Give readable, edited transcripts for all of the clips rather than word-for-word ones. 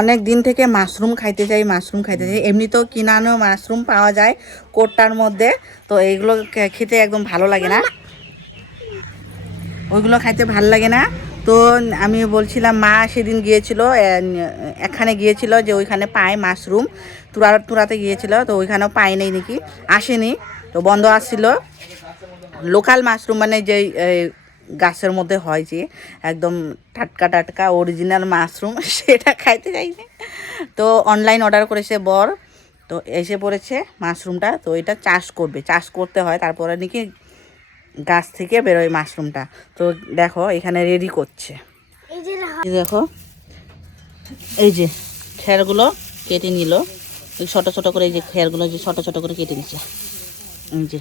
অনেক দিন থেকে মাশরুম খাইতে চাই, মাশরুম খাইতে চাই। এমনিতেও কিনানো মাশরুম পাওয়া যায় কোটটার মধ্যে, তো এইগুলো খেতে একদম ভালো লাগে না, ওইগুলো খাইতে ভালো লাগে না। তো আমি বলছিলাম, মা সেদিন গিয়েছিল, এখানে গিয়েছিল যে ওইখানে পায় মাশরুম, তুরাতে গিয়েছিল, তো ওইখানেও পায় নাই নাকি, আসেনি, তো বন্ধ আসছিল। লোকাল মাশরুম মানে যে গাছের মধ্যে হয়, যে একদম টাটকা টাটকা অরিজিনাল মাশরুম, সেটা খাইতে চাইছে। তো অনলাইন অর্ডার করেছে বর, তো এসে পড়েছে মাশরুমটা। তো এটা চাষ করবে, চাষ করতে হয়, তারপরে নাকি গাছ থেকে বেরোয় মাশরুমটা। তো দেখো এখানে রেডি করছে, এই দেখো এই যে খেরগুলো কেটে নিল, ছোট ছোট করে, এই যে খেরগুলো যে ছোট ছোট করে কেটে নিচ্ছে, এই যে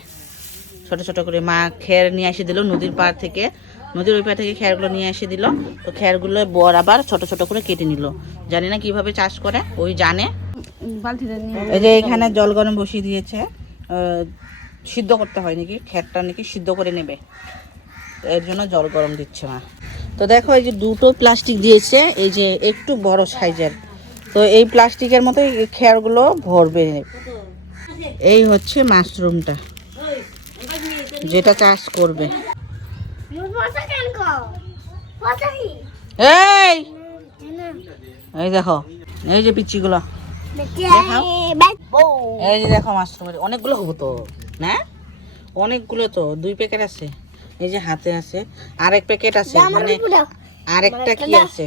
ছোট ছোট করে মা খের নিয়ে এসে দিল নদীর পাড় থেকে, নদীর ওই পাড় থেকে খেরগুলো নিয়ে এসে দিল। তো খেরগুলো বর আবার ছোট ছোট করে কেটে নিল। জানি না কিভাবে চাষ করে, ওই জানে। এই যে এখানে জল গরম বসিয়ে দিয়েছে, সিদ্ধ করতে হয় নাকি, খেরটা নাকি সিদ্ধ করে নেবে, এর জন্য জল গরম দিচ্ছে মা। তো দেখো এই যে দুটো প্লাস্টিক দিয়েছে, এই যে একটু বড় সাইজের, তো এই প্লাস্টিকের মতো খেরগুলো ভরবে। এই হচ্ছে মাশরুমটা যেটা চাষ করবে। এই এই দেখো, এই যে পিচ্চিগুলো দেখাও, এই যে দেখো মাশরুমের অনেকগুলো হবো তো না, অনেকগুলো তো, 2 প্যাকেট আছে, এই যে হাতে আছে, আরেক প্যাকেট আছে, মানে আরেকটা কি আছে,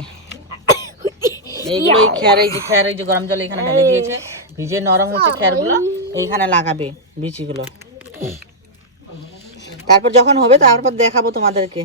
এইগুলো খেয়ার, এই যে খেয়ার, এই যে গরম জল এখানে ঢেলে দিয়েছে, ভিজে নরম হচ্ছে খেয়ারগুলো, এইখানে লাগাবে বিচিগুলো। তারপর যখন হবে তারপর দেখাবো তোমাদেরকে।